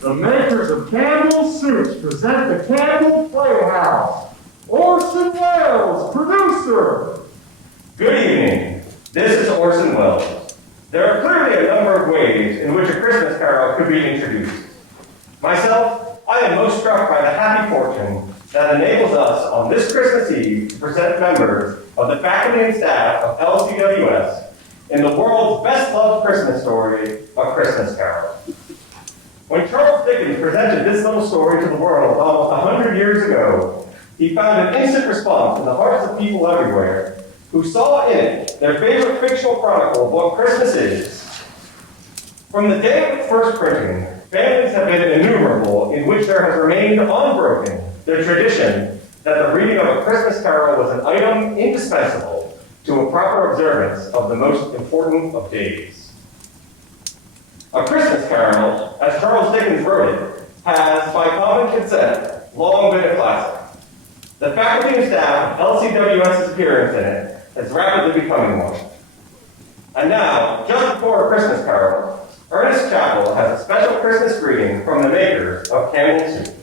The makers of Campbell Soups present the Campbell Playhouse. Orson Welles, producer. Good evening. This is Orson Welles. There are clearly a number of ways in which a Christmas carol could be introduced. Myself, I am most struck by the happy fortune that enables us on this Christmas Eve to present members of the faculty and staff of LCWS in the world's best-loved Christmas story, A Christmas Carol. When Charles Dickens presented this little story to the world almost 100 years ago, he found an instant response in the hearts of people everywhere who saw in it their favorite fictional chronicle of what Christmas is. From the day of its first printing, families have been innumerable in which there has remained unbroken the tradition that the reading of A Christmas Carol was an item indispensable to a proper observance of the most important of days. A Christmas Carol, as Charles Dickens wrote it, has, by common consent, long been a classic. The faculty and staff of LCWS's appearance in it is rapidly becoming one. And now, just before A Christmas Carol, Ernest Chappell has a special Christmas greeting from the makers of Campbell Soup.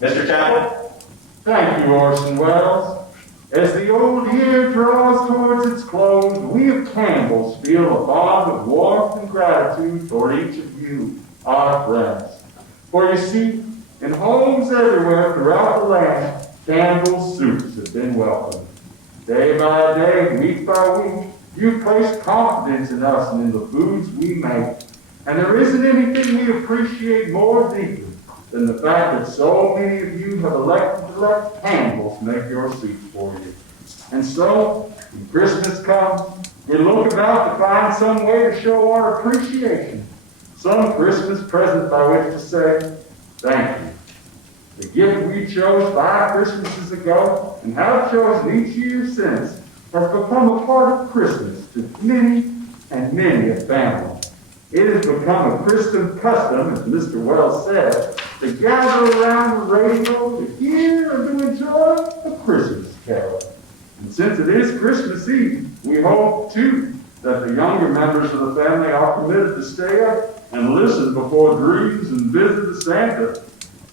Mr. Chappell? Thank you, Orson Welles. As the old year draws towards its close, we of Campbell's feel a bond of warmth and gratitude toward each of you, our friends. For you see, in homes everywhere throughout the land, Campbell's Soups have been welcomed. Day by day, week by week, you've placed confidence in us and in the foods we make. And there isn't anything we appreciate more deeply than the fact that so many of you have elected to let Campbell's make your soup for you. And so, when Christmas comes, we look about to find some way to show our appreciation, some Christmas present by which to say, thank you. The gift we chose 5 Christmases ago and have chosen each year since has become a part of Christmas to many and many a family. It has become a Christian custom, as Mr. Wells said, to gather around the radio to hear and to enjoy a Christmas carol. And since it is Christmas Eve, we hope, too, that the younger members of the family are permitted to stay up and listen before dreams and visit the Santa.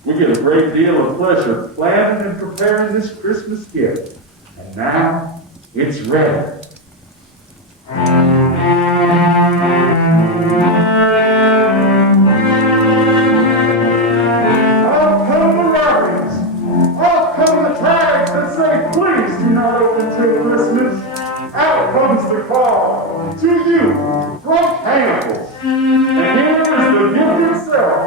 We get a great deal of pleasure planning and preparing this Christmas gift. And now, it's ready. Out comes the call to you from Campbell's. And here is the gift itself.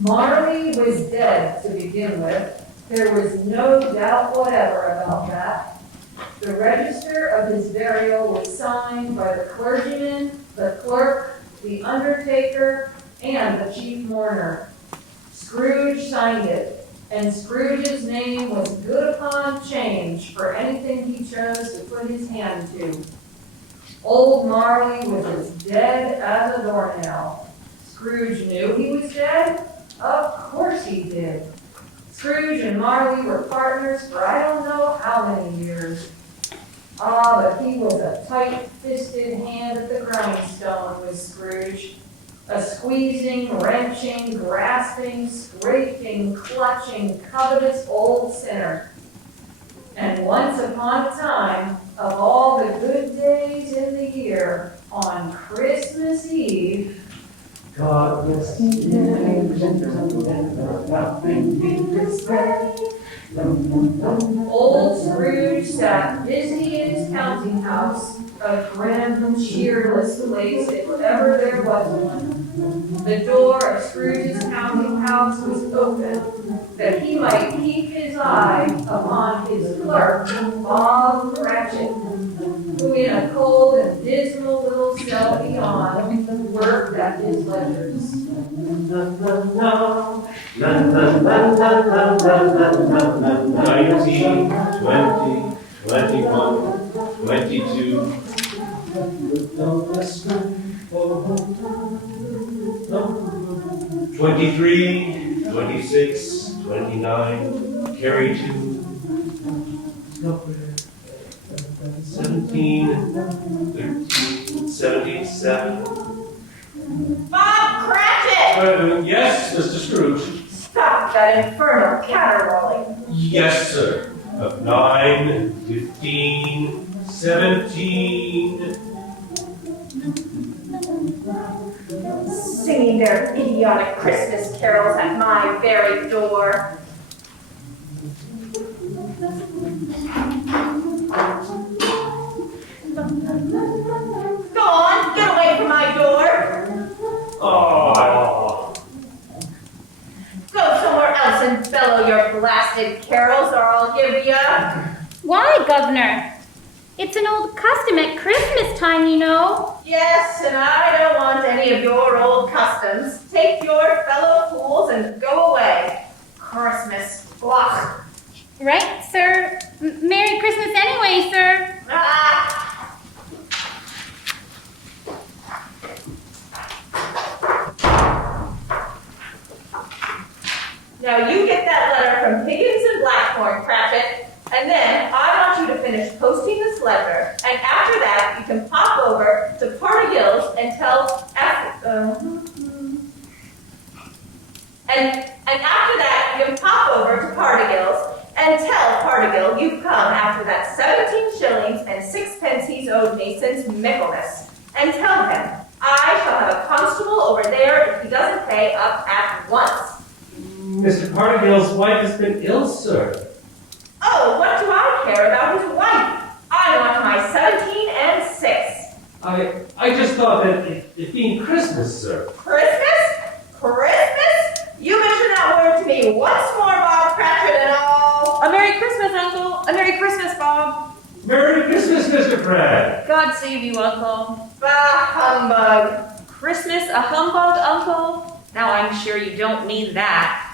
Marley was dead to begin with. There was no doubt whatever about that. The register of his burial was signed by the clergyman, the clerk, the undertaker, and the chief mourner. Scrooge signed it, and Scrooge's name was good upon change for anything he chose to put his hand to. Old Marley was as dead as a doornail. Scrooge knew he was dead. Of course he did. Scrooge and Marley were partners for I don't know how many years. Ah, but he was a tight-fisted hand at the grindstone, was Scrooge. A squeezing, wrenching, grasping, scraping, clutching, covetous old sinner. And once upon a time, of all the good days in the year, on Christmas Eve, God bless you, ladies and gentlemen, there's nothing need to say. old Scrooge sat busy in his counting house, a grim, cheerless place if ever there was one. The door of Scrooge's counting house was open, that he might keep his eye upon his clerk, Bob Cratchit, who in a cold and dismal little cell beyond worked at his ledgers. La la la la la la la la la. 19, 20, 21, 22. No, that's not for no. 23, 26, 29. Carry 2. 17, 13, 77. Bob Cratchit! Yes, Mr. Scrooge. Stop that infernal caterwauling. Yes, sir. 9, 15, 17. Singing their idiotic Christmas carols at my very door. Go on, get away from my door. Oh. Go somewhere else and bellow your blasted carols, or I'll give ya. Why, Governor? It's an old custom at Christmas time, you know. Yes, and I don't want any of your old customs. Take your fellow fools and go away. Christmas, blah. Right, sir? Merry Christmas anyway, sir. Ah. Now you get that letter from Higgins and Blackthorn, Cratchit, and then I want you to finish posting this letter, and after that you can pop over to Pardigil's and tell and after that you can pop over to Pardigil's and tell Pardigill you've come after that 17 shillings and 6 he's owed me since Michaelmas, and tell him I shall have a constable over there if he doesn't pay up at once. Mr. Pardigill's wife has been ill, sir. Oh, what do I care about his wife? I want my 17 and 6. I just thought that it being Christmas, sir. Christmas? Christmas? You mention that word to me once more, Bob Cratchit, and all. A Merry Christmas, Uncle. A Merry Christmas, Bob. Merry Christmas, Mr. Pratt. God save you, Uncle. Bah, humbug. Christmas a humbug, Uncle? Now I'm sure you don't mean that.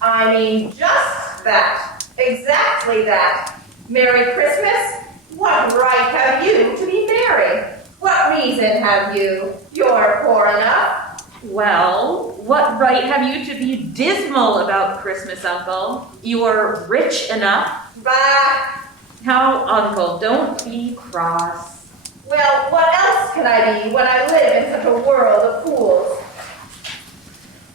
I mean just that. Exactly that. Merry Christmas? What right have you to be merry? What reason have you? You're poor enough. Well, what right have you to be dismal about Christmas, Uncle? You're rich enough. Bah. Now, Uncle, don't be cross. Well, what else can I be when I live in such a world of fools?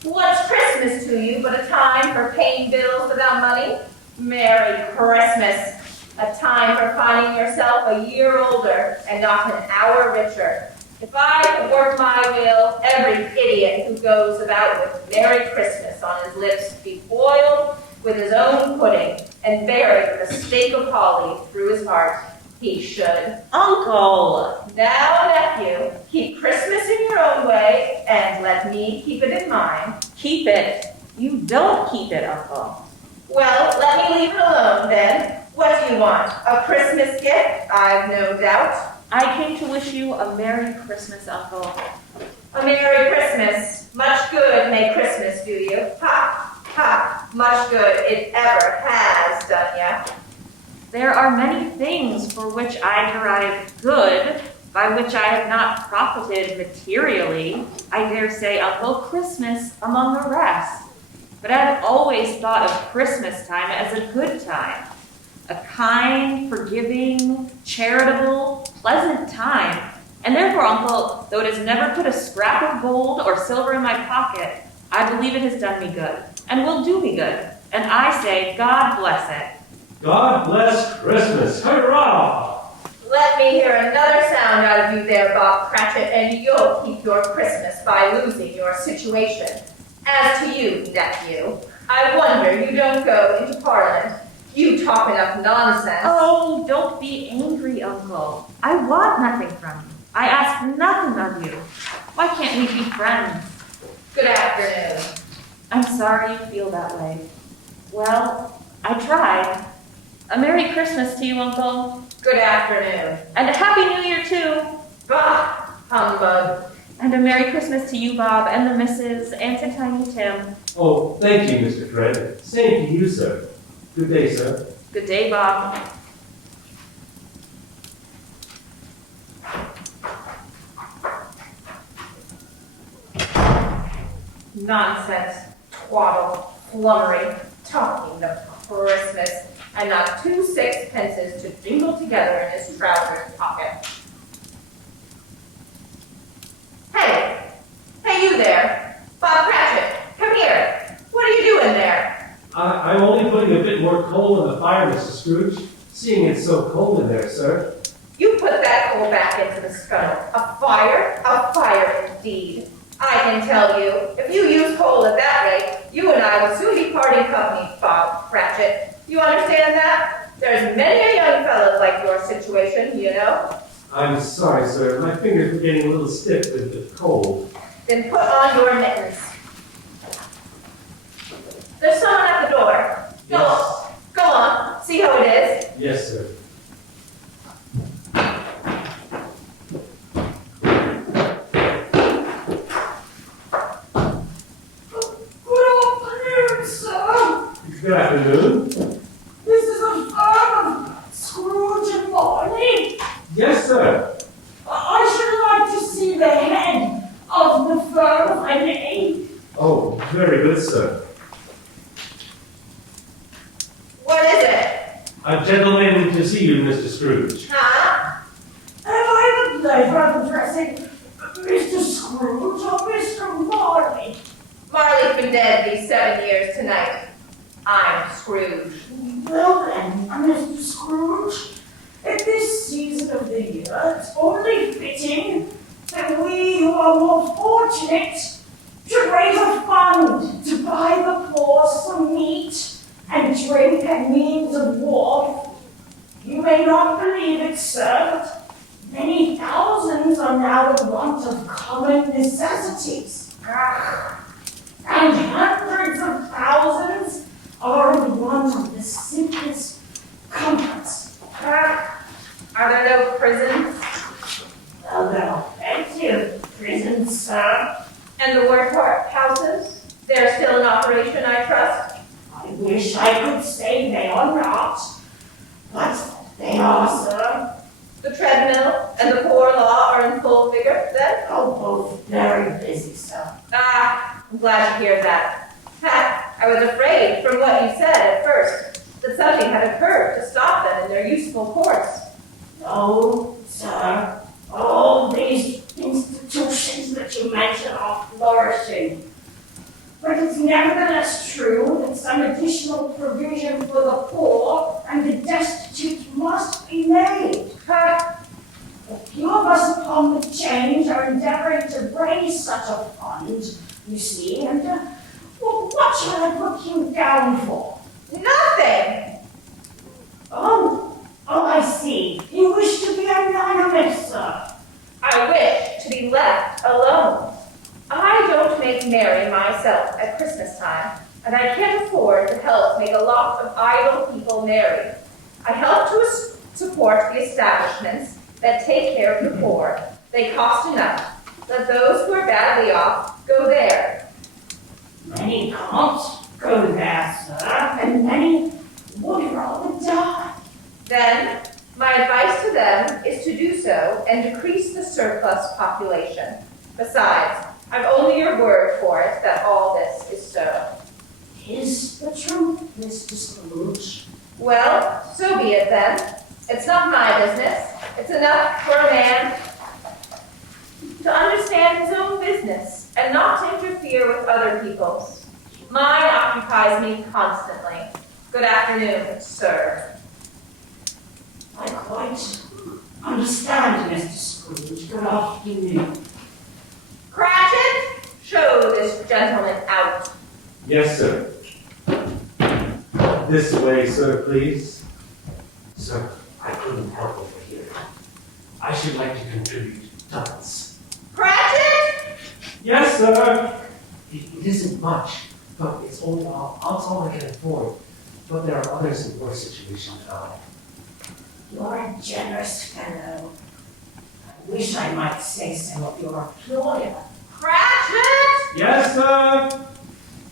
What's Christmas to you but a time for paying bills without money? Merry Christmas. A time for finding yourself a year older and not an hour richer. If I could work my will, every idiot who goes about with Merry Christmas on his lips be boiled with his own pudding and buried with a stake of holly through his heart. He should. Uncle! Now, nephew, keep Christmas in your own way and let me keep it in mine. Keep it. You don't keep it, Uncle. Well, let me leave it alone then. What do you want? A Christmas gift? I've no doubt. I came to wish you a Merry Christmas, Uncle. A Merry Christmas. Much good may Christmas do you. Ha, ha. Much good it ever has done ya. There are many things for which I derive good, by which I have not profited materially. I dare say, Uncle, Christmas among the rest. But I've always thought of Christmas time as a good time. A kind, forgiving, charitable, pleasant time. And therefore, Uncle, though it has never put a scrap of gold or silver in my pocket, I believe it has done me good, and will do me good. And I say, God bless it. God bless Christmas. Hurrah! Let me hear another sound out of you there, Bob Cratchit, and you'll keep your Christmas by losing your situation. As to you, nephew, I wonder you don't go into Parliament. You talk enough nonsense. Oh, don't be angry, Uncle. I want nothing from you. I ask nothing of you. Why can't we be friends? Good afternoon. I'm sorry you feel that way. Well, I tried. A Merry Christmas to you, Uncle. Good afternoon. And a Happy New Year, too. Bah, humbug. And a Merry Christmas to you, Bob, and the Misses, and to Tiny Tim. Oh, thank you, Mr. Fred. Same to you, sir. Good day, sir. Good day, Bob. Nonsense, twaddle, flummery, talking of Christmas, and not 2 sixpences to jingle together in his trousers pocket. Hey, you there, Bob Cratchit, come here. What are you doing there? I'm only putting a bit more coal in the fire, Mr. Scrooge. Seeing it's so cold in there, sir. You put that coal back into the scuttle. A fire indeed. I can tell you, if you use coal at that rate, you and I will soon be parting company, Bob Cratchit. You understand that? There's many a young fellow like your situation, you know. I'm sorry, sir. My fingers were getting a little stiff with the cold. Then put on your mittens. There's someone at the door. Go on, see how it is. Yes, sir. Good afternoon. This is a firm of Scrooge and Marley. Yes, sir. I should like to see the head of the firm, if I may. Oh, very good, sir. What is it? A gentleman to see you, Mr. Scrooge. Huh? Have I the pleasure of addressing Mr. Scrooge or Mr. Marley? Marley's been dead these 7 years tonight. I'm Scrooge. Well then, Mr. Scrooge, at this season of the year, it's only fitting that we who are more fortunate should raise a fund to buy the poor some meat and drink and means of warmth. You may not believe it, sir, but many thousands are now in want of common necessities. And hundreds of thousands are in want of the simplest comforts. Are there no prisons? Well, there are plenty of prisons, sir. And the workhouses? They're still in operation, I trust? I wish I could say they are not, but they are, sir. The treadmill and the poor law are in full vigor, then? Oh, both very busy, sir. I'm glad to hear that. I was afraid, from what you said at first, that something had occurred to stop them in their useful course. No, sir. All these institutions that you mention are flourishing. But it's nevertheless true that some additional provision for the poor and the destitute must be made. A few of us upon the change are endeavoring to raise such a fund, you see, and well, what shall I put you down for? Nothing! Oh, I see. You wish to be anonymous, sir. I wish to be left alone. I don't make merry myself at Christmas time, and I can't afford to help make a lot of idle people merry. I help to support the establishments that take care of the poor. They cost enough. Let those who are badly off go there. Many can't go there, sir, and many would rather die. Then, my advice to them is to do so and decrease the surplus population. Besides, I've only your word for it that all this is so. Is the truth, Mr. Scrooge? Well, so be it then. It's not my business. It's enough for a man to understand his own business and not to interfere with other people's. Mine occupies me constantly. Good afternoon, sir. I quite understand, Mr. Scrooge. Good afternoon. Cratchit, show this gentleman out. Yes, sir. This way, sir, please. Sir, I couldn't help over here. I should like to contribute tons. Cratchit! Yes, sir. It isn't much, but it's all I can afford. But there are others in worse situations than I. You're a generous fellow. wish I might say so of your employer. Cratchit! Yes, sir.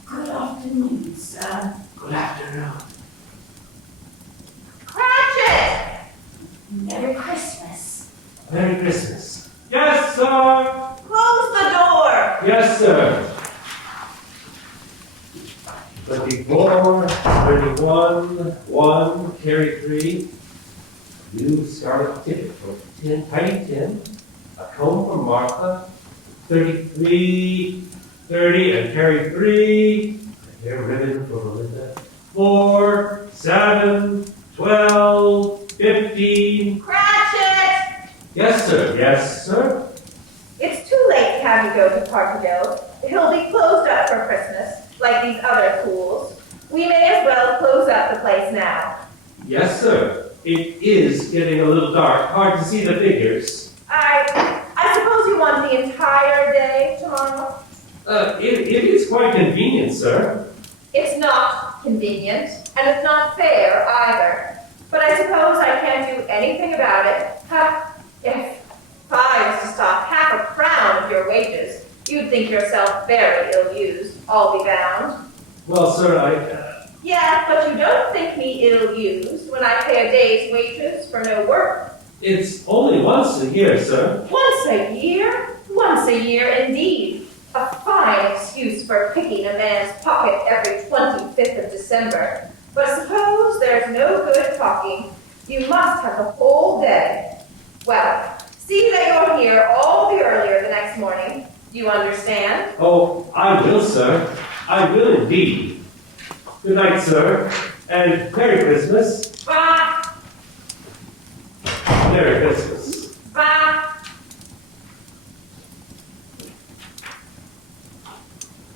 Good afternoon, sir. Good afternoon. Cratchit! Merry Christmas. Merry Christmas. Yes, sir. Close the door! Yes, sir. 24, 31, 1, carry 3. New scarlet ticket for Tiny Tim. A comb for Martha. 33, 30, and carry 3. A hair ribbon for Melinda. 4, 7, 12, 15. Cratchit! Yes, sir. Yes, sir. It's too late to have you go to Parkdale. He'll be closed up for Christmas, like these other fools. We may as well close up the place now. Yes, sir. It is getting a little dark. Hard to see the figures. I suppose you want the entire day tomorrow? It is quite convenient, sir. It's not convenient, and it's not fair either. But I suppose I can't do anything about it. If I was to stop half a crown of your wages, you'd think yourself very ill-used, I'll be bound. Well, sir, Yeah, but you don't think me ill-used when I pay a day's wages for no work. it's only once a year, sir. Once a year? Once a year indeed. A fine excuse for picking a man's pocket every 25th of December. But suppose there's no good talking. You must have the whole day. Well, see that you're here all the earlier the next morning. You understand? Oh, I will, sir. I will indeed. Good night, sir. And Merry Christmas. Bah! Merry Christmas. Bah!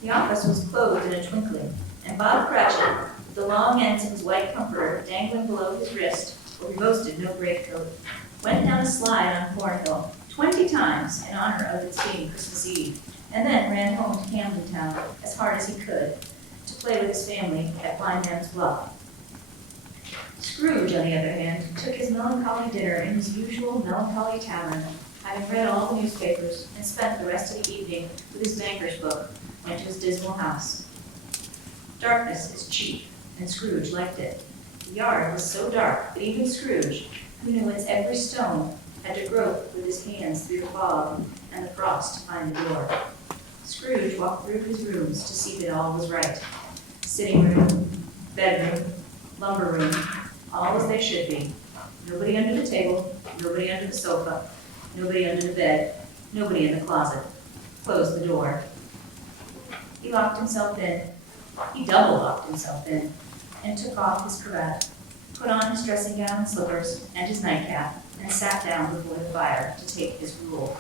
The office was closed in a twinkling, and Bob Cratchit, with the long ends of his white comforter dangling below his wrist, for he boasted no greatcoat, went down a slide on Cornhill 20 times in honor of its being Christmas Eve, and then ran home to Camden Town as hard as he could to play with his family at Blind Man's Bluff. Scrooge, on the other hand, took his melancholy dinner in his usual melancholy tavern, having read all the newspapers and spent the rest of the evening with his banker's book, went to his dismal house. Darkness is cheap, and Scrooge liked it. The yard was so dark that even Scrooge, who knew its every stone, had to grope with his hands through the fog and the frost to find the door. Scrooge walked through his rooms to see that all was right. Sitting room, bedroom, lumber room, all as they should be. Nobody under the table, nobody under the sofa, nobody under the bed, nobody in the closet. Closed the door. He locked himself in. He double locked himself in, and took off his cravat, put on his dressing gown and slippers and his nightcap, and sat down before the fire to take his rule.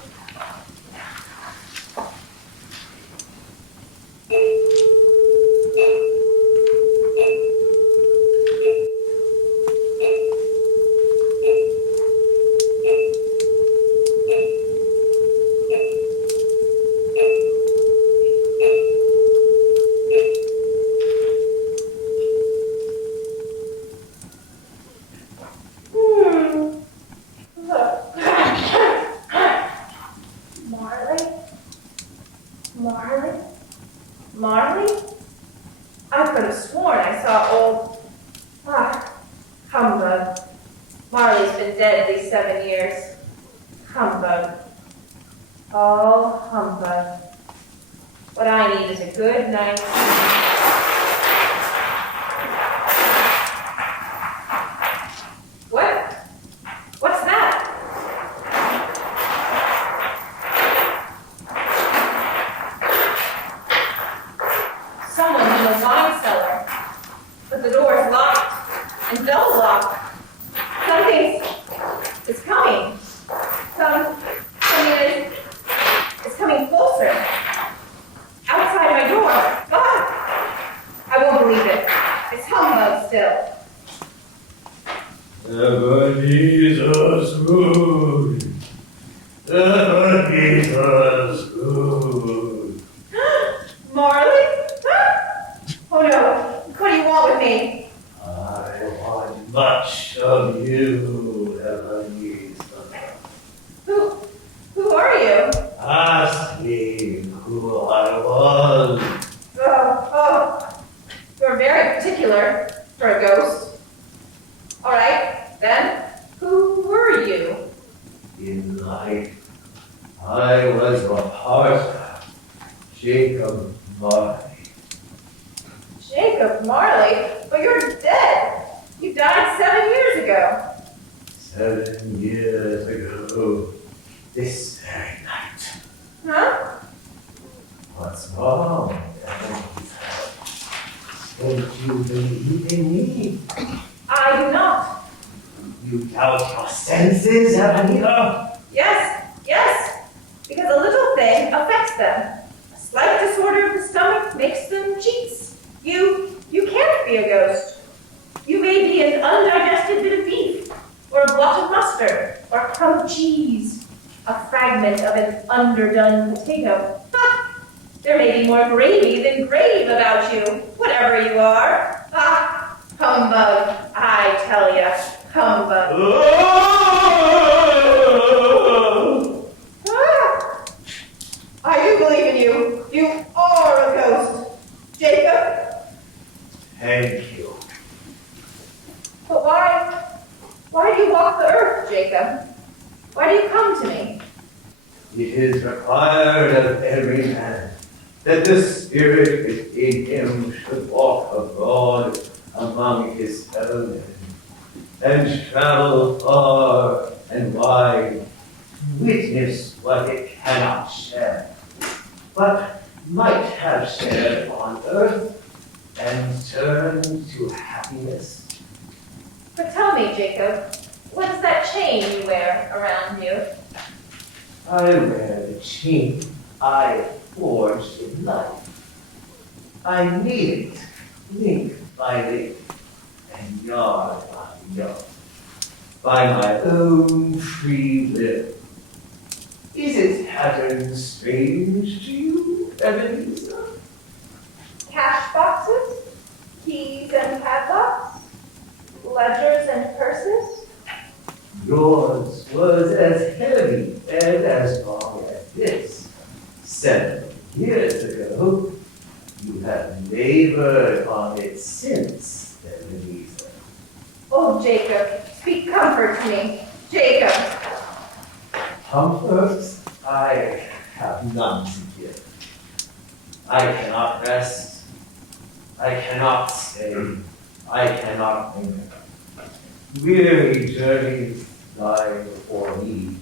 Marley? I could have sworn I saw old... humbug. Marley's been dead these 7 years. Humbug. All humbug. What I need is a good night's sleep. What? What's that? Someone in the wine cellar. But the door is locked and double locked. Something is coming. Something is coming closer. Outside my door. I won't believe it. It's humbug still. Ebenezer Scrooge. Ebenezer Scrooge. Marley? Oh no. What do you want with me? I want much of you, Ebenezer. regular for a ghost. All right, then, who were you? In life, I was a part Jacob Marley. Jacob Marley? But you're dead. You died 7 years ago. 7 years ago, this very night. Huh? What's wrong? Don't you believe in me? I do not. You doubt your senses, Avenida? Yes, because a little thing affects them. A slight disorder of the stomach makes them cheats. You can't be a ghost. You may be an undigested bit of beef, or a blot of mustard, or a crumb of cheese, a fragment of an underdone potato. Ha! There may be more gravy than grave about you, whatever you are. Ah, humbug, I tell ya, humbug. Ah, I do believe in you. You are a ghost. Jacob? Thank you. But why do you walk the earth, Jacob? Why do you come to me? It is required of every man that the spirit within him should walk abroad among his fellow men and travel far and wide to witness what it cannot share, but might have shared on earth and turn to happiness. But tell me, Jacob, what's that chain you wear around you? I wear the chain I forged in life. I made it link by link and yard by yard by my own free will. Is its pattern strange to you, Ebenezer? Cash boxes? Keys and padlocks? Ledgers and purses? Yours was as heavy and as long as this 7 years ago. You have labored on it since, Ebenezer. Oh, Jacob, speak comfort to me. Jacob! Comforts I have none to give. I cannot rest. I cannot stay. I cannot linger. Weary journeys lie before me.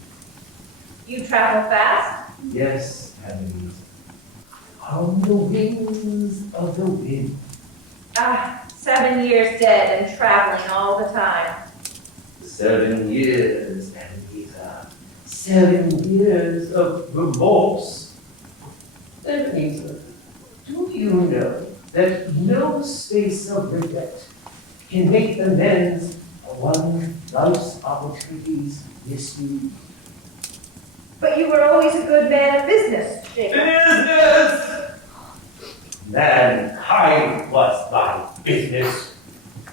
You travel fast? Yes, Ebenezer. On the wings of the wind. Ah, 7 years dead and traveling all the time. 7 years, Ebenezer. 7 years of remorse. Ebenezer, do you know that no space of regret can make amends for one life's opportunities misused? But you were always a good man of business, Jacob. Business! Mankind was my business.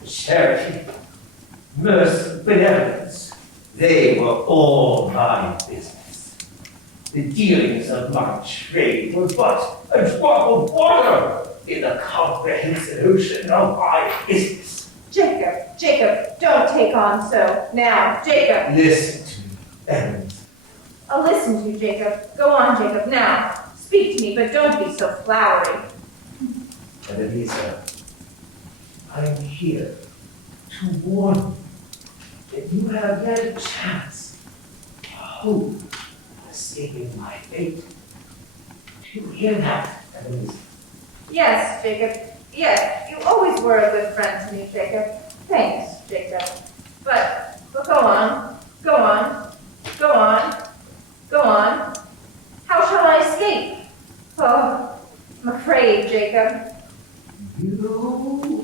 Charity, mercy, benevolence, they were all my business. The dealings of my trade were but a drop of water in the comprehensive ocean of my business. Jacob, don't take on so. Now, Jacob. Listen to me, Evans. I'll listen to you, Jacob. Go on, Jacob, now. Speak to me, but don't be so flowery. Ebenezer, I'm here to warn you that you have yet a chance, a hope of escaping my fate. Do you hear that, Ebenezer? Yes, Jacob. Yes, you always were a good friend to me, Jacob. Thanks, Jacob. But go on. Go on. Go on. Go on. How shall I escape? Oh, I'm afraid, Jacob. You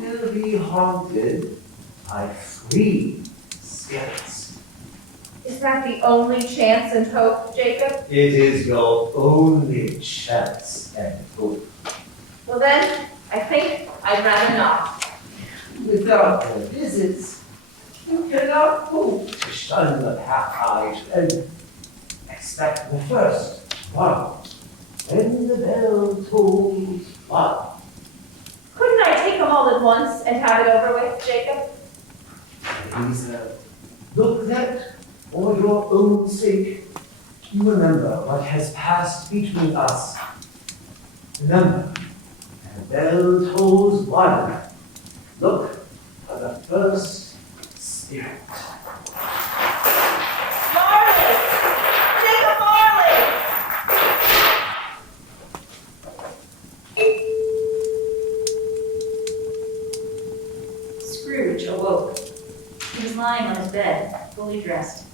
will be haunted by 3 spirits. Is that the only chance and hope, Jacob? It is your only chance and hope. Well then, I think I'd rather not. Without their visits, you cannot hope to shun the path I tread. Expect the first one, when the bell tolls 1. Couldn't I take them all at once and have it over with, Jacob? Ebenezer, look that, for your own sake, you remember what has passed between us. Remember, and the bell tolls one. Look for the first spirit. Marley! Jacob Marley! Scrooge awoke. He was lying on his bed, fully dressed.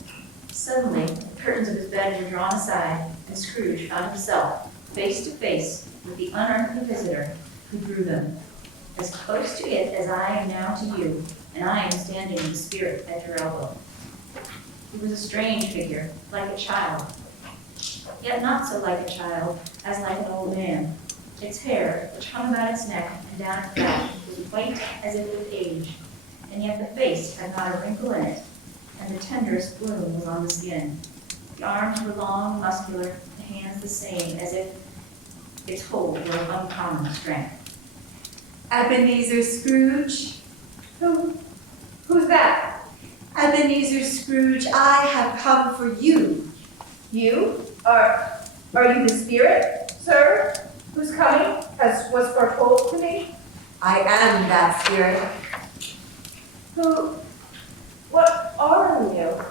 Suddenly, the curtains of his bed were drawn aside, and Scrooge found himself face to face with the unearthly visitor who drew them. As close to it as I am now to you, and I am standing in the spirit at your elbow. He was a strange figure, like a child, yet not so like a child as like an old man. Its hair, which hung about its neck and down its back, was white as if with age, and yet the face had not a wrinkle in it, and the tenderest bloom was on the skin. The arms were long, muscular, the hands the same, as if its hold were of uncommon strength. Ebenezer Scrooge. Who's that? Ebenezer Scrooge, I have come for you. You? Are you the spirit, sir? Who's coming, as was foretold to me? I am that spirit. What are you?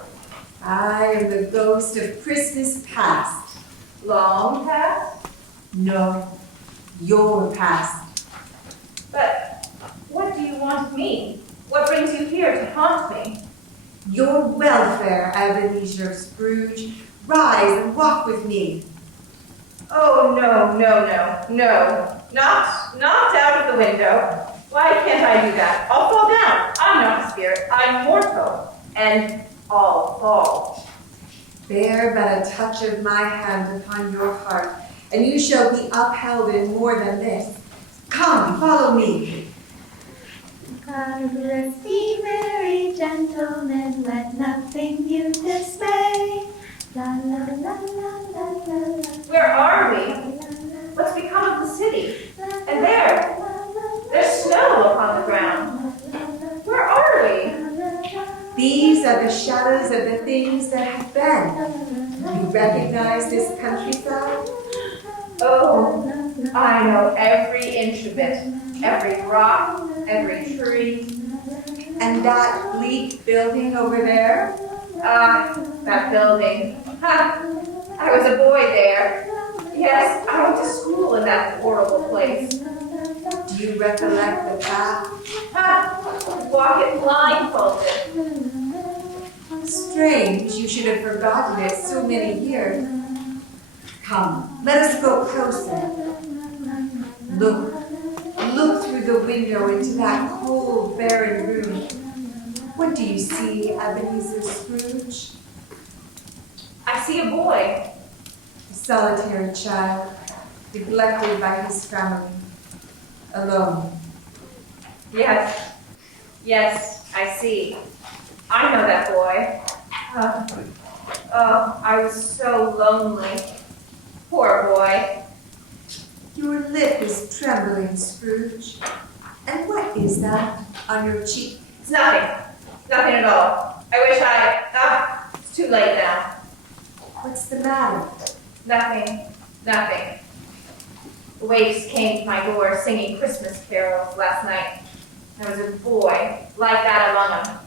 I am the ghost of Christmas past. Long past? No, your past. But what do you want of me? What brings you here to haunt me? Your welfare, Ebenezer Scrooge. Rise and walk with me. Oh, no. Not out of the window. Why can't I do that? I'll fall down. I'm not a spirit. I'm mortal. And I'll fall. Bear but a touch of my hand upon your heart, and you shall be upheld in more than this. Come, follow me. God bless thee, merry gentlemen, let nothing you dismay. La la la la la la la. Where are we? What's become of the city? And there's snow upon the ground. Where are we? These are the shadows of the things that have been. You recognize this countryside? Oh, I know every inch of it. Every rock, every tree. And that bleak building over there? Ah, that building. Ha! I was a boy there. Yes, I went to school in that horrible place. Do you recollect the path? Ha! Walk it blindfolded. Strange, you should have forgotten it so many years. Come, let us go closer. Look through the window into that cold, barren room. What do you see, Ebenezer Scrooge? I see a boy. A solitary child, neglected by his family, alone. Yes, I see. I know that boy. I was so lonely. Poor boy. Your lip is trembling, Scrooge. And what is that on your cheek? It's nothing. Nothing at all. I wish it's too late now. What's the matter? Nothing. The waifs came to my door singing Christmas carols last night. There was a boy like that among them.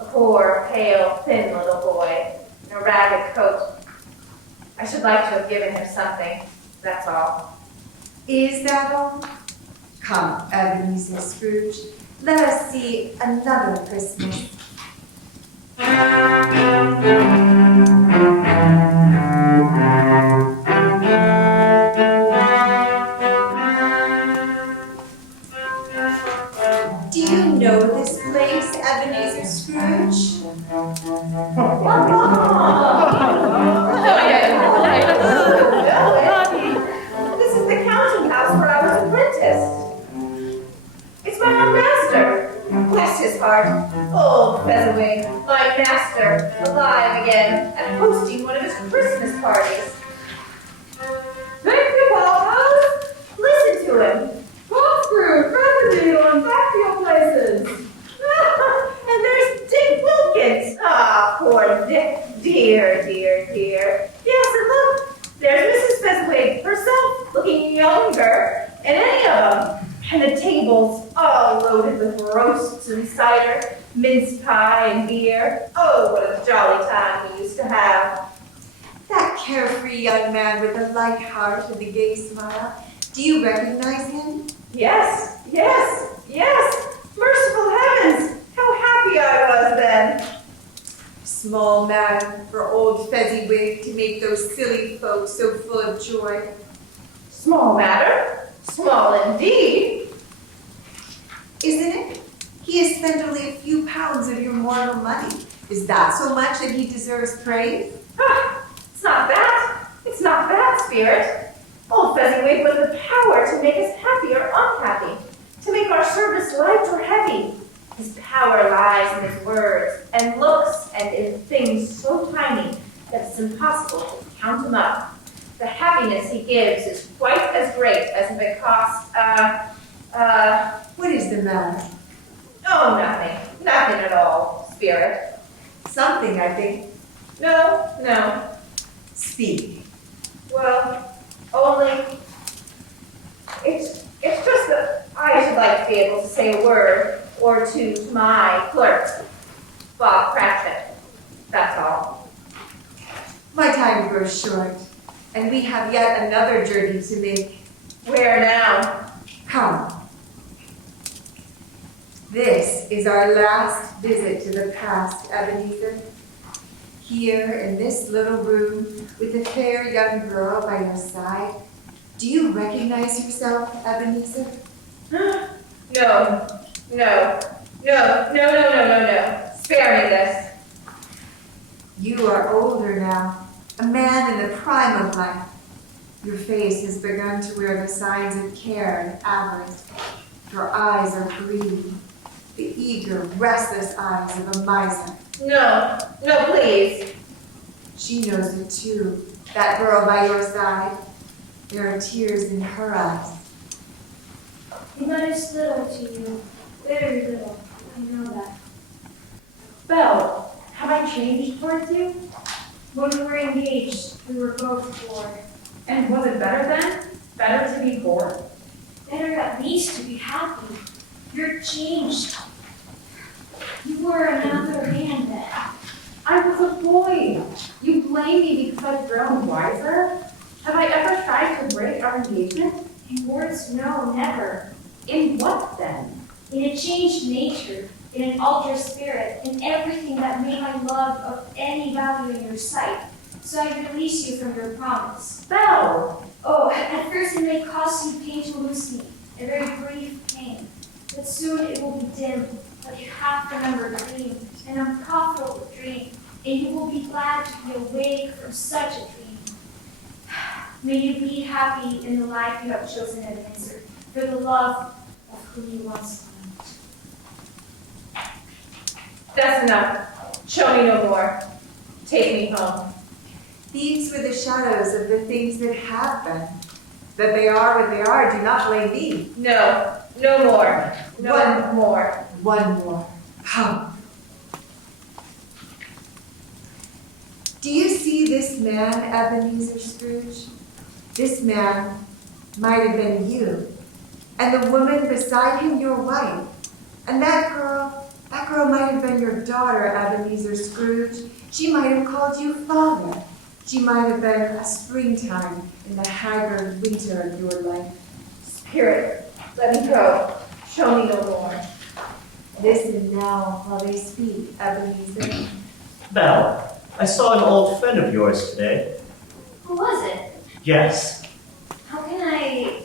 A poor, pale, thin little boy in a ragged coat. I should like to have given him something, that's all. Is that all? Come, Ebenezer Scrooge, let us see another Christmas. Do you know this place, Ebenezer Scrooge? This is the counting house where I was apprenticed. It's my own master. Bless his heart. Old Fezziwig, my master, alive again and hosting one of his Christmas parties. Thank you, Paul. Listen to him. Come, Scrooge, roasts and cider, mince pie and beer. Oh, what a jolly time we used to have. That carefree young man with the light heart and the gay smile, do you recognize him? Yes, yes, yes. Merciful heavens, how happy I was then. Small matter for old Fezziwig to make those silly folks so full of joy. Small matter? Small indeed. Isn't it? He has spent only a few pounds of your mortal money. Is that so much that he deserves praise? It's not that. It's not that, Spirit. Old Fezziwig was the power to make us happy or unhappy, to make our service light or heavy. His power lies in his words and looks and in things so tiny that it's impossible to count him up. The happiness he gives is quite as great as if it cost, What is the matter? oh, nothing. Nothing at all, Spirit. Something, I think. No. Speak. Well, only, it's just that I should like to be able to say a word or two to my clerk, Bob Cratchit. That's all. My time grows short, and we have yet another journey to make. Where now? Come. This is our last visit to the past, Ebenezer. Here in this little room with the fair young girl by your side. Do you recognize yourself, Ebenezer? No. Spare me this. You are older now, a man in the prime of life. Your face has begun to wear the signs of care and avarice. Your eyes are greedy, the eager, restless eyes of a miser. No, please. She knows it too, that girl by your side. There are tears in her eyes. He matters little to you, very little. I know that. Belle, have I changed towards you? When we were engaged, we were both bored. And was it better then? Better to be bored? Better at least to be happy. You're changed. You were another man then. I was a boy. You blame me because I've grown wiser? Have I ever tried to break our engagement? In words, no, never. In what then? In a changed nature, in an altered spirit, in everything that made my love of any value in your sight. So I release you from your promise. Belle! Oh, at first it may cost you pain to lose me, a very brief pain. But soon it will be dim, like a half-remembered dream, an unprofitable dream, and you will be glad to be awake from such a dream. May you be happy in the life you have chosen, Ebenezer, for the love of whom you once loved. That's enough. Show me no more. Take me home. These were the shadows of the things that have been. That they are what they are, do not blame me. No more. One more. One more. Come. Do you see this man, Ebenezer Scrooge? This man might have been you. And the woman beside him, your wife. And that girl might have been your daughter, Ebenezer Scrooge. She might have called you father. She might have been a springtime in the haggard winter of your life. Spirit, let me go. Show me no more. Listen now while they speak, Ebenezer. Belle, I saw an old friend of yours today. Who was it? Yes. How can I...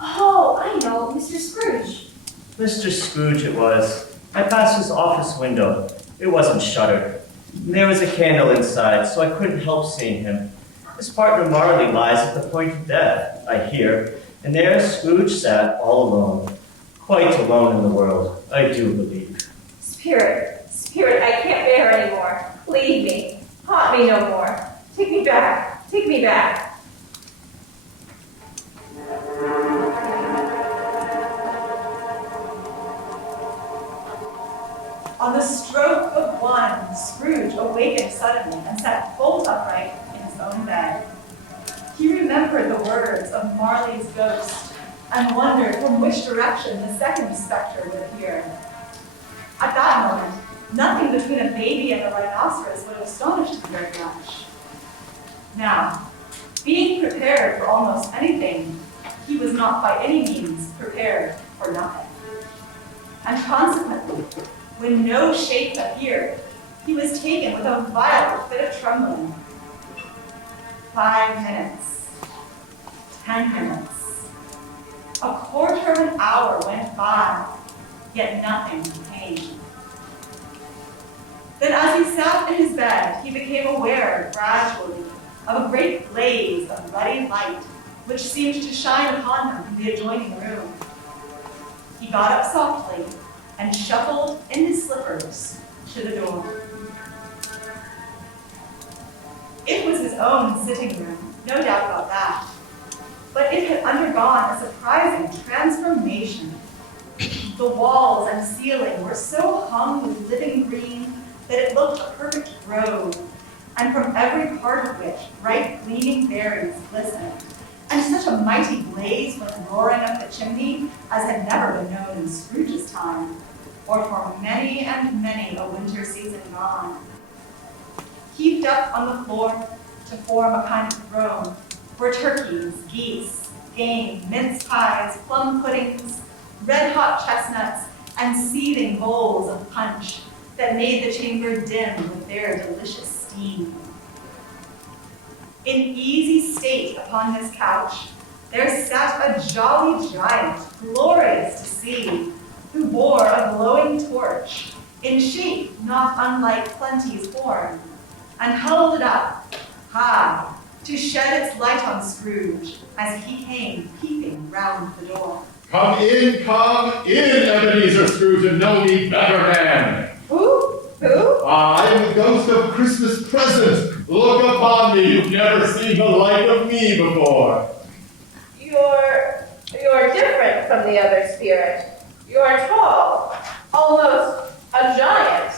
Oh, I know, Mr. Scrooge. Mr. Scrooge it was. I passed his office window. It wasn't shuttered. There was a candle inside, so I couldn't help seeing him. His partner Marley lies at the point of death, I hear, and there Scrooge sat all alone. Quite alone in the world, I do believe. Spirit, I can't bear anymore. Leave me. Haunt me no more. Take me back. Take me back. On the stroke of one, Scrooge awakened suddenly and sat bolt upright in his own bed. He remembered the words of Marley's ghost, and wondered from which direction the second specter would appear. At that moment, nothing between a baby and a rhinoceros would have astonished him very much. Now, being prepared for almost anything, he was not by any means prepared for nothing. And consequently, when no shape appeared, he was taken with a violent fit of trembling. 5 minutes, 10 minutes, a quarter of an hour went by, yet nothing came. Then as he sat in his bed, he became aware gradually of a great blaze of ruddy light which seemed to shine upon him from the adjoining room. He got up softly and shuffled in his slippers to the door. It was his own sitting room, no doubt about that, but it had undergone a surprising transformation. The walls and ceiling were so hung with living green that it looked a perfect grove, and from every part of which bright gleaming berries glistened, and such a mighty blaze went roaring up the chimney as had never been known in Scrooge's time, or for many and many a winter season gone. Heaped up on the floor to form a kind of throne were turkeys, geese, game, mince pies, plum puddings, red-hot chestnuts, and seething bowls of punch that made the chamber dim with their delicious steam. In easy state upon his couch, there sat a jolly giant, glorious to see, who bore a glowing torch, in shape not unlike Plenty's horn, and held it up high to shed its light on Scrooge as he came peeping round the door. Come in, Ebenezer Scrooge, and know me better, man. Who? I am the ghost of Christmas present. Look upon me. You've never seen the like of me before. You're different from the other spirit. You're tall, almost a giant.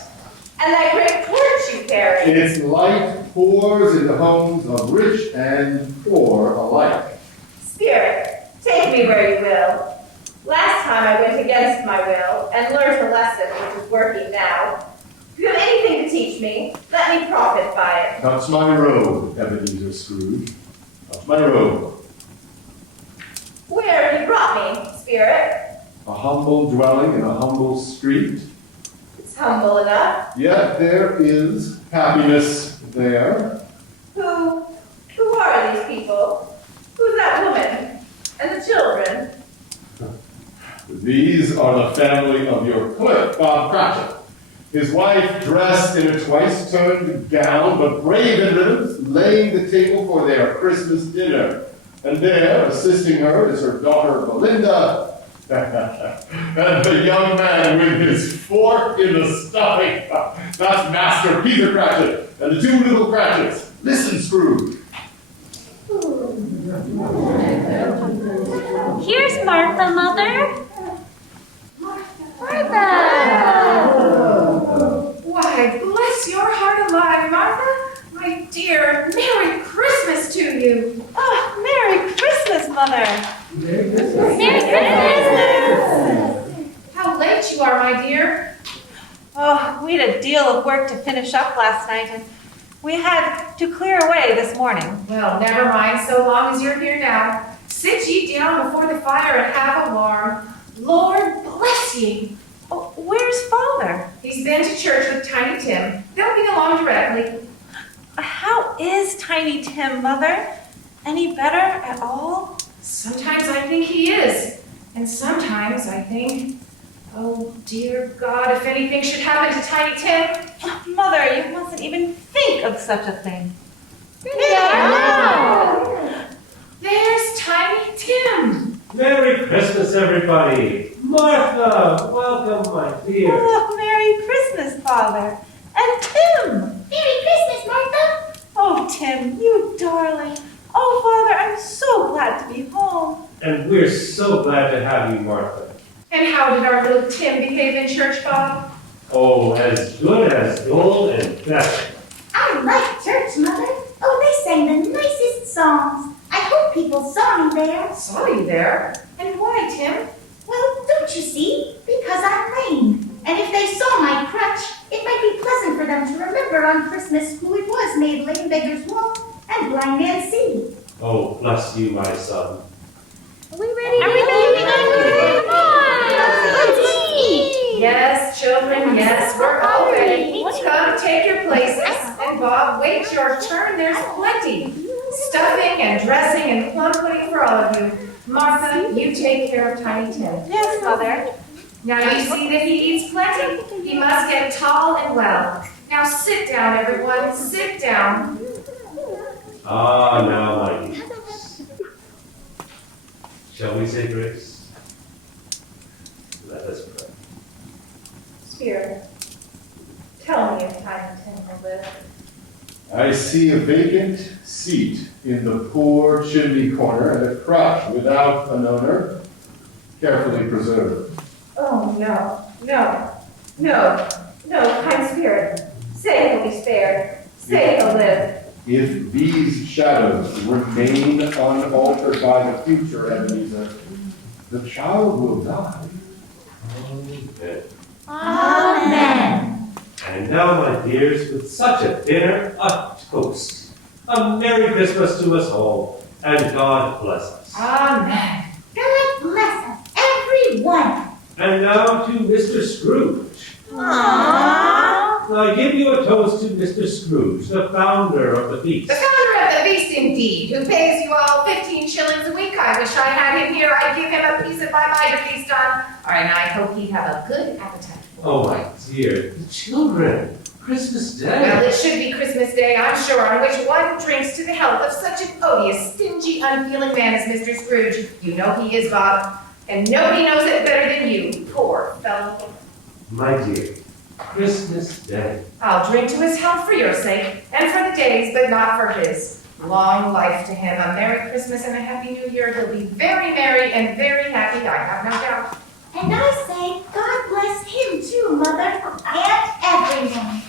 And that great torch you carry. Its light pours into homes of rich and poor alike. Spirit, take me where you will. Last time I went against my will and learned a lesson which is working now. If you have anything to teach me, let me profit by it. Touch my robe, Ebenezer Scrooge. Touch my robe. Where have you brought me, Spirit? A humble dwelling in a humble street. It's humble enough. Yet there is happiness there. Who are these people? Who's that woman? And the children? These are the family of your clerk, Bob Cratchit. His wife dressed in a twice-turned gown, but brave in ribbons, laying the table for their Christmas dinner. And there, assisting her, is her daughter Belinda, and the young man with his fork in the stuffing. That's Master Peter Cratchit, and the two little Cratchits. Listen, Scrooge. Here's Martha, Mother. Martha! Why, bless your heart alive, Martha. My dear, Merry Christmas to you. Oh, Merry Christmas, Mother. Merry Christmas! How late you are, my dear. Oh, we had a deal of work to finish up last night, and we had to clear away this morning. Well, never mind, so long as you're here now. Sit ye down before the fire and have a warm. Lord bless ye. Oh, where's Father? He's been to church with Tiny Tim. They'll be along directly. How is Tiny Tim, Mother? Any better at all? Sometimes I think he is. And sometimes I think, oh dear God, if anything should happen to Tiny Tim. Oh, Mother, you mustn't even think of such a thing. Yeah. There's Tiny Tim. Merry Christmas, everybody. Martha, welcome, my dear. Oh, Merry Christmas, Father. And Tim. Merry Christmas, Martha. Oh, Tim, you darling. Oh, Father, I'm so glad to be home. And we're so glad to have you, Martha. And how did our little Tim behave in church, Bob? Oh, as good as gold and better. I like church, Mother. Oh, they sang the nicest songs. I hope people saw me there. Saw you there? And why, Tim? Well, don't you see? Because I'm lame. And if they saw my crutch, it might be pleasant for them to remember on Christmas who it was made lame beggars walk and blind men see. Oh, bless you, my son. Are we ready? Come on! Let's eat! Yes, children, yes, we're all ready. Come, take your places. And Bob, wait your turn, there's plenty. Stuffing and dressing and plum pudding for all of you. Martha, you take care of Tiny Tim. Yes, Mother. Now you see that he eats plenty. He must get tall and well. Now sit down, everyone, sit down. Ah, now, my dears. Shall we say grace? Let us pray. Spirit, tell me if Tiny Tim will live. I see a vacant seat in the poor chimney corner and a crotch without an owner, carefully preserved. Oh, no, kind Spirit. Say he'll be spared. Say he'll live. If these shadows remain unaltered by the future, Ebenezer, the child will die. Amen. Amen. And now, my dears, with such a dinner, a toast. A Merry Christmas to us all, and God bless us. Amen. God bless us, everyone. And now to Mr. Scrooge. Aww. I give you a toast to Mr. Scrooge, the founder of the feast. The founder of the feast, indeed, who pays you all 15 shillings a week. I wish I had him here. I'd give him a piece of my mind to feast on. And I hope he'd have a good appetite. Oh, my dear, the children. Christmas Day. Well, it should be Christmas Day, I'm sure, on which one drinks to the health of such an odious, stingy, unfeeling man as Mr. Scrooge. You know he is, Bob. And nobody knows it better than you, poor fellow. My dear, Christmas Day. I'll drink to his health for your sake, and for the days, but not for his. Long life to him, a Merry Christmas and a Happy New Year. He'll be very merry and very happy, I have no doubt. And I say, God bless him too, Mother, and everyone.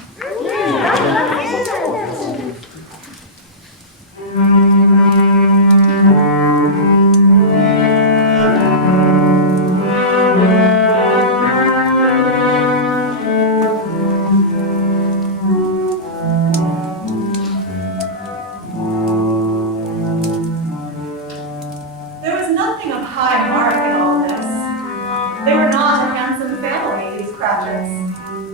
There was nothing of high mark in all this. They were not a handsome family, these Cratchits.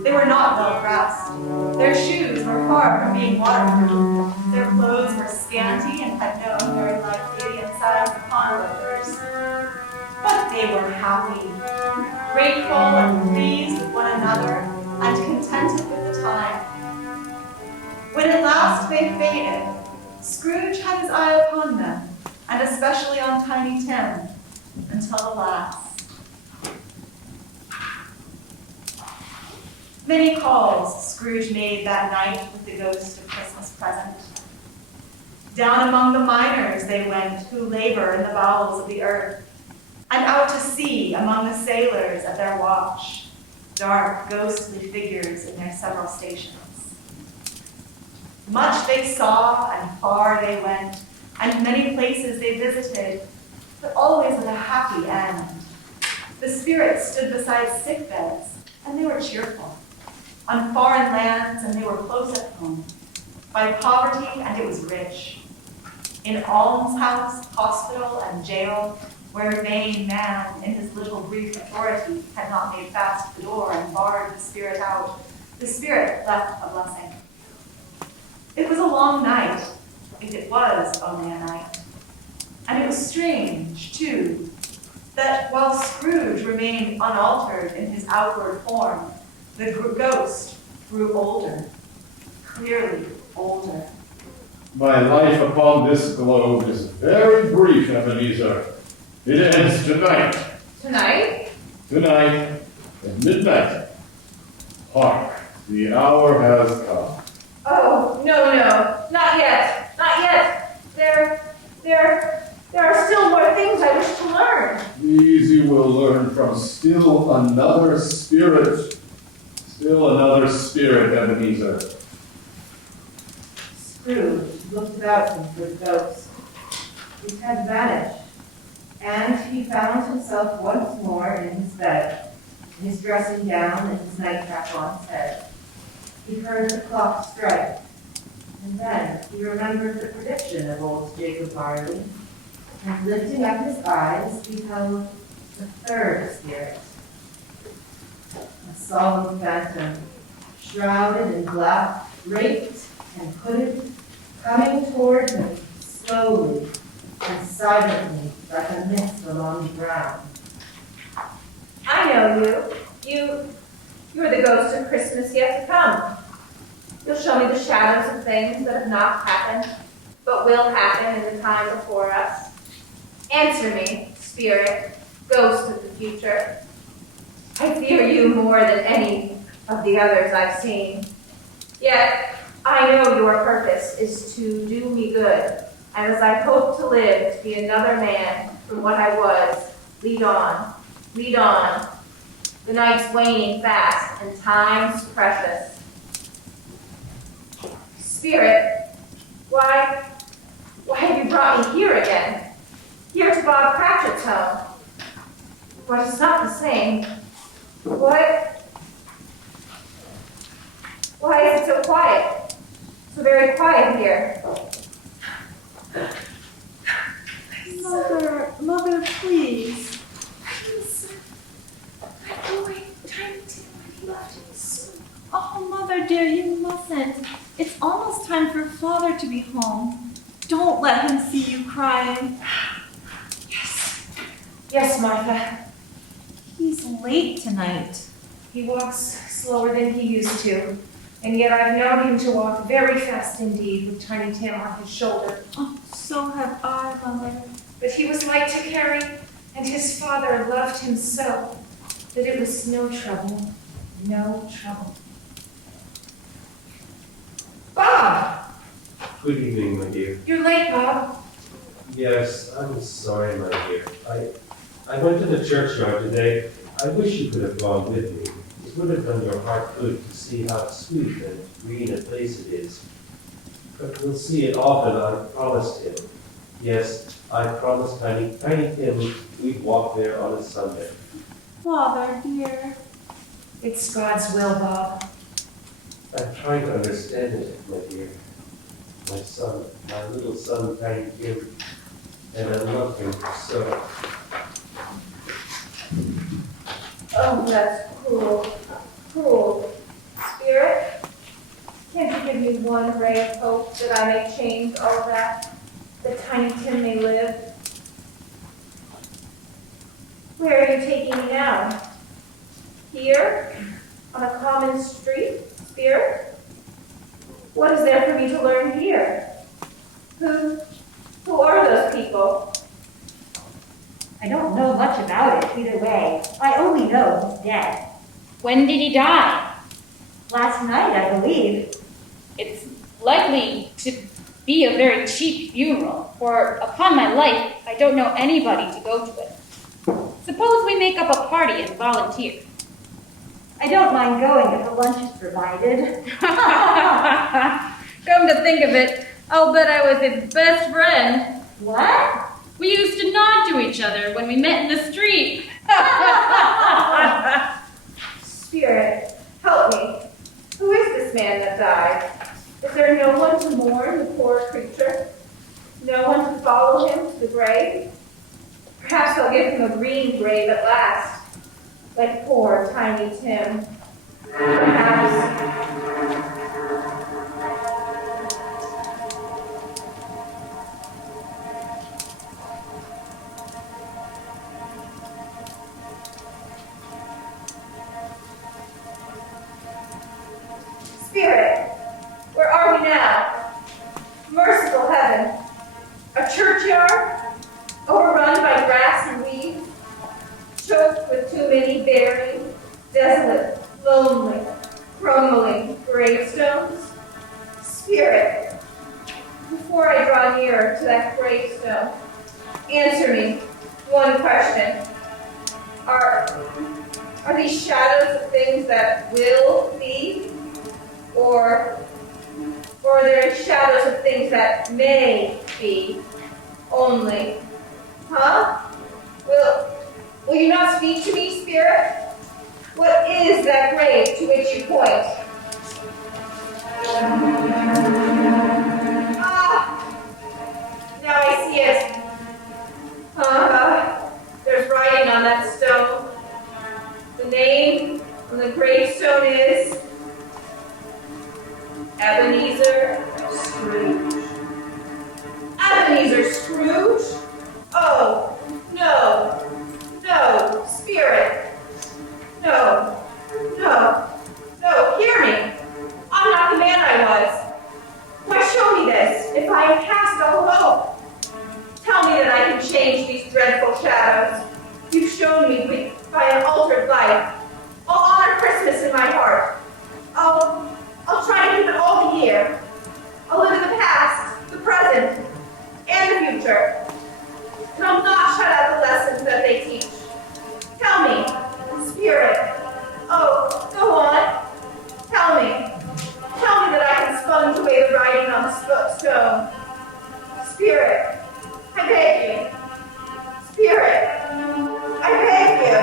They were not well dressed. Their shoes were far from being waterproof. Their clothes were scanty and had no very light beauty inside the pawnbrokers. But they were happy, grateful and pleased with one another, and contented with the time. When at last they faded, Scrooge had his eye upon them, and especially on Tiny Tim, until the last. Many calls Scrooge made that night with the ghost of Christmas present. Down among the miners they went who labor in the bowels of the earth, and out to sea among the sailors at their watch, dark, ghostly figures in their several stations. Much they saw and far they went, and many places they visited, but always with a happy end. The spirits stood beside sick beds, and they were cheerful. On foreign lands, and they were close at home. By poverty, and it was rich. In almshouse, hospital, and jail, where vain man, in his little brief authority, had not made fast the door and barred the spirit out, the spirit left a blessing. It was a long night, if it was only a night. And it was strange, too, that while Scrooge remained unaltered in his outward form, the ghost grew older, clearly older. My life upon this globe is very brief, Ebenezer. It ends tonight. Tonight? Tonight, at midnight. Hark, the hour has come. Oh, no, not yet, not yet. There are still more things I wish to learn. These you will learn from still another spirit. Still another spirit, Ebenezer. Scrooge looked about him for the ghost. it had vanished, and he found himself once more in his bed, his dressing gown and his nightcap on his head. He heard the clock strike, and then he remembered the prediction of old Jacob Marley, and lifting up his eyes, beheld the third spirit, a solemn phantom, shrouded in black, draped and hooded, coming toward him slowly and silently like a mist along the ground. I know you. You're the ghost of Christmas yet to come. You'll show me the shadows of things that have not happened, but will happen in the time before us. Answer me, spirit, ghost of the future. I fear you more than any of the others I've seen. Yet, I know your purpose is to do me good, and as I hope to live to be another man from what I was, lead on, lead on. The night's waning fast, and time's precious. Spirit, why have you brought me here again? Here to Bob Cratchit's home. But it's not the same. Why is it so quiet? So very quiet here. Mother, please. Oh, Mother dear, you mustn't. It's almost time for Father to be home. Don't let him see you crying. Yes, Martha. He's late tonight. He walks slower than he used to, and yet I've known him to walk very fast indeed with Tiny Tim on his shoulder. Oh, so have I, Mother. But he was light to carry, and his father loved him so that it was no trouble, no trouble. Bob! Good evening, my dear. You're late, Bob. Yes, I'm sorry, my dear. I went to the churchyard today. I wish you could have gone with me. It would have done your heart good to see how sweet and green a place it is. But we'll see it often, I promised him. Yes, I promised Tiny Tim we'd walk there on a Sunday. Father, dear. It's God's will, Bob. I'm trying to understand it, my dear. My son, my little son, Tiny Tim, and I love him so. Oh, that's cruel, cruel. Spirit, can't you give me one ray of hope that I may change all that Tiny Tim may live? Where are you taking me now? Here? On a common street, Spirit? What is there for me to learn here? Who are those people? I don't know much about it either way. I only know he's dead. When did he die? Last night, I believe. It's likely to be a very cheap funeral, for upon my life, I don't know anybody to go to it. Suppose we make up a party and volunteer. I don't mind going if the lunch is provided. Come to think of it, I'll bet I was his best friend. What? We used to nod to each other when we met in the street. Spirit, help me. Who is this man that died? Is there no one to mourn the poor creature? No one to follow him to the grave? Perhaps I'll give him a green grave at last, like poor Tiny Tim. Perhaps. Spirit, where are we now? Merciful heaven, a churchyard, overrun by grass and weeds, choked with too many buried, desolate, lonely, crumbling gravestones? Spirit, before I draw nearer to that gravestone, answer me one question. Are these shadows of things that will be? Or are there shadows of things that may be? only. Huh? Will you not speak to me, spirit? What is that grave to which you point? Now I see it. There's writing on that stone. The name on the gravestone is Ebenezer Scrooge. Ebenezer Scrooge? Oh, no, spirit. No, hear me. I'm not the man I was. Why show me this if I am past all hope? Tell me that I can change these dreadful shadows. You've shown me by an altered life. I'll honor Christmas in my heart. I'll try to keep it all the year. I'll live in the past, the present, and the future. And I'll not shut out the lessons that they teach. Tell me, spirit. Oh, go on. Tell me that I can sponge away the writing on the stone. Spirit, I beg you. Spirit, I beg you.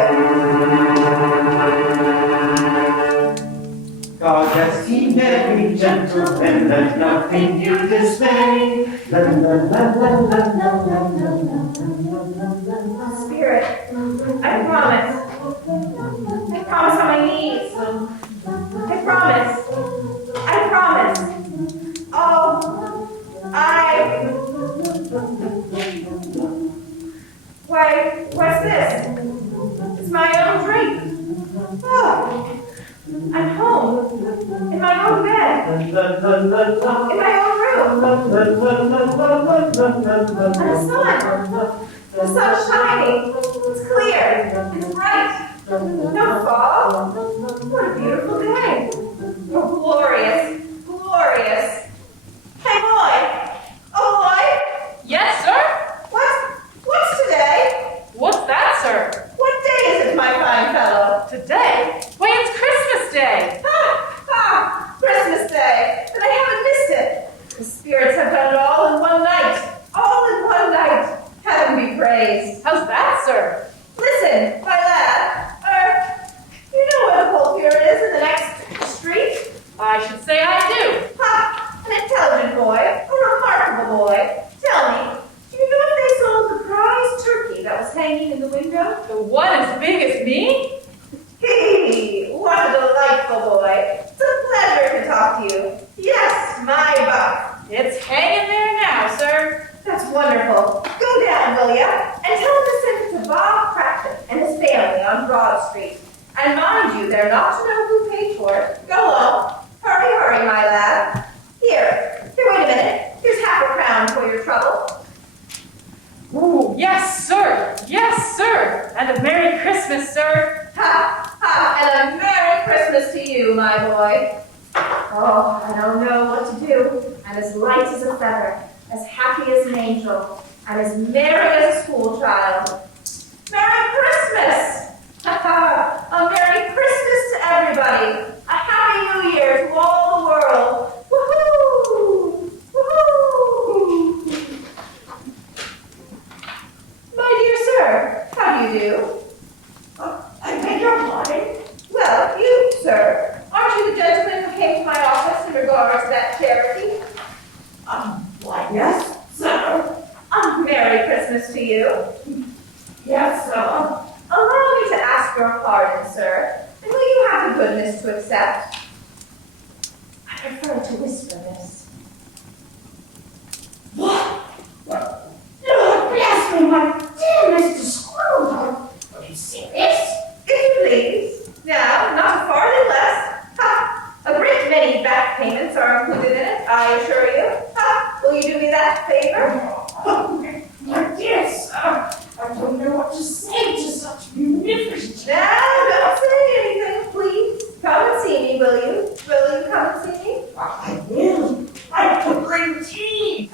God has seen every gentleman, let nothing you dismay. La la la la la la la la la. Spirit, I promise. I promise on my knees. I promise. What's this? It's my own drink. Oh, I'm home. In my own bed. In my own room. And the sun's shining. It's clear. It's bright. No fog. What a beautiful day. Oh, glorious. Hey, boy. Oh, boy. Yes, sir? What's today? What's that, sir? What day is it, my fine fellow? Today? Why, it's Christmas Day! Christmas Day! Then I haven't missed it. The spirits have done it all in one night. Heaven be praised. How's that, sir? Listen, my lad. You know where the Pole Pier is in the next street? I should say I do. An intelligent boy. A remarkable boy. Tell me, do you know if they sold the prize turkey that was hanging in the window? The one as big as me? What a delightful boy. It's a pleasure to talk to you. Yes, my buck. It's hanging there now, sir. That's wonderful. Go down, will ya? And tell him to send it to Bob Cratchit and his family on Broad Street. And mind you, they're not to know who paid for it. Go on. Hurry, my lad. Here, wait a minute. Here's half a crown for your trouble. Ooh, yes, sir. And a Merry Christmas, sir. And a Merry Christmas to you, my boy. Oh, I don't know what to do. I'm as light as a feather, as happy as an angel, and as merry as a school child. Merry Christmas! A Merry Christmas to everybody. A Happy New Year to all the world. Woohoo! My dear sir, how do you do? I beg your pardon? Well, you, sir, aren't you the gentleman who came to my office in regard to that charity? Why, yes, sir. Merry Christmas to you. Yes, sir. Allow me to ask your pardon, sir, and will you have the goodness to accept? I prefer to whisper this. What? Lord bless me, my dear Mr. Scrooge. Are you serious? If you please. Now, not a farthing less. A great many back payments are included in it, I assure you. Will you do me that favor? My dear sir, I don't know what to say to such munificence. Now, don't say anything, please. Come and see me, will you? Will you come and see me? I will. I can bring tea.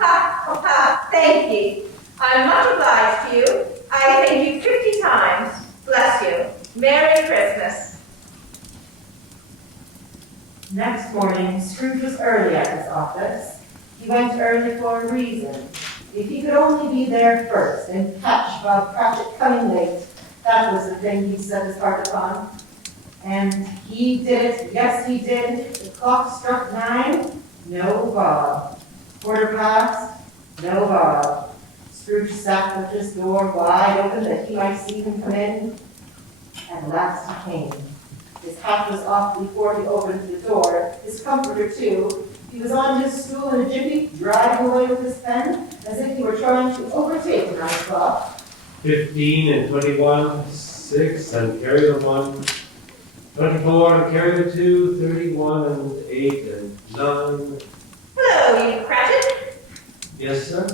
Thank you. I'm much obliged to you. I thank you 50 times. Bless you. Merry Christmas. Next morning, Scrooge was early at his office. He went early for a reason. If he could only be there first and catch Bob Cratchit coming late, that was the thing he set his heart upon. And he did it, yes he did. The clock struck 9, no Bob. Quarter past, no Bob. Scrooge sat with his door wide open that he might see him come in. At last he came. His hat was off before he opened the door, his comforter too. He was on his stool in a jiffy, driving away with his pen, as if he were trying to overtake the nice clock. 15 and 21, 6, and carry the 1. 24 and carry the 2, 31 and 8 and 9. Hello, you Cratchit. Yes, sir?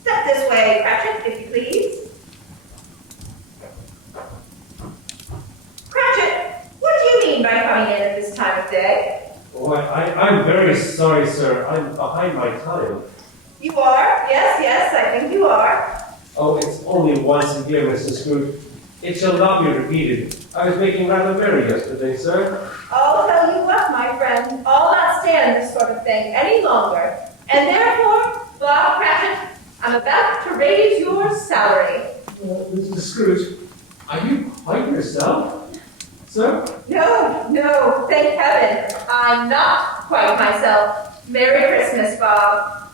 Step this way, Cratchit, if you please. Cratchit, what do you mean by coming in at this time of day? Oh, I'm very sorry, sir. I'm behind my time. You are? Yes, I think you are. Oh, it's only once a year, Mr. Scrooge. It shall not be repeated. I was making rather merry yesterday, sir. I'll tell you what, my friend, I'll not stand this sort of thing any longer. And therefore, Bob Cratchit, I'm about to raise your salary. Mr. Scrooge, are you quite yourself, sir? No, thank heaven, I'm not quite myself. Merry Christmas, Bob.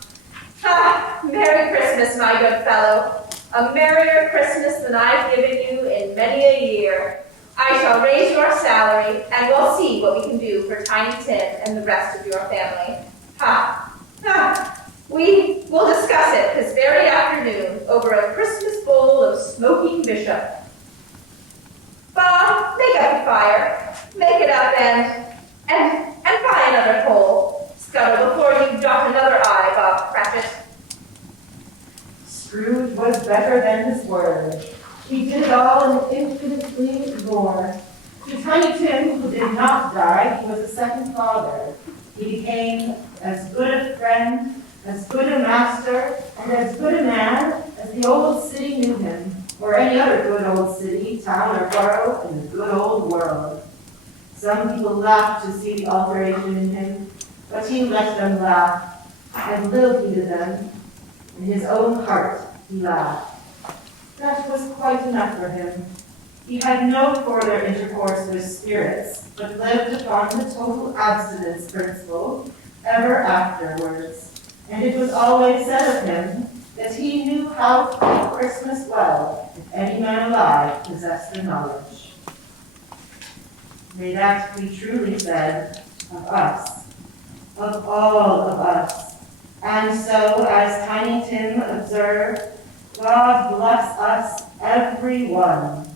Ah, Merry Christmas, my good fellow. A merrier Christmas than I've given you in many a year. I shall raise your salary, and we'll see what we can do for Tiny Tim and the rest of your family. We will discuss it this very afternoon over a Christmas bowl of smoking bishop. Bob, make up the fire. Make it up and buy another coal. Scuttle before you dot another I, Bob Cratchit. Scrooge was better than his word. He did it all and infinitely more. To Tiny Tim, who did not die, he was a second father. He became as good a friend, as good a master, and as good a man as the old city knew him, or any other good old city, town, or borough in the good old world. Some people laughed to see the alteration in him, but he let them laugh, and little heeded them. In his own heart, he laughed. That was quite enough for him. He had no further intercourse with spirits, but lived upon the total abstinence principle ever afterwards. And it was always said of him that he knew how to keep Christmas well, if any man alive possessed the knowledge. May that be truly said of us, of all of us. And so, as Tiny Tim observed, God bless us, every one.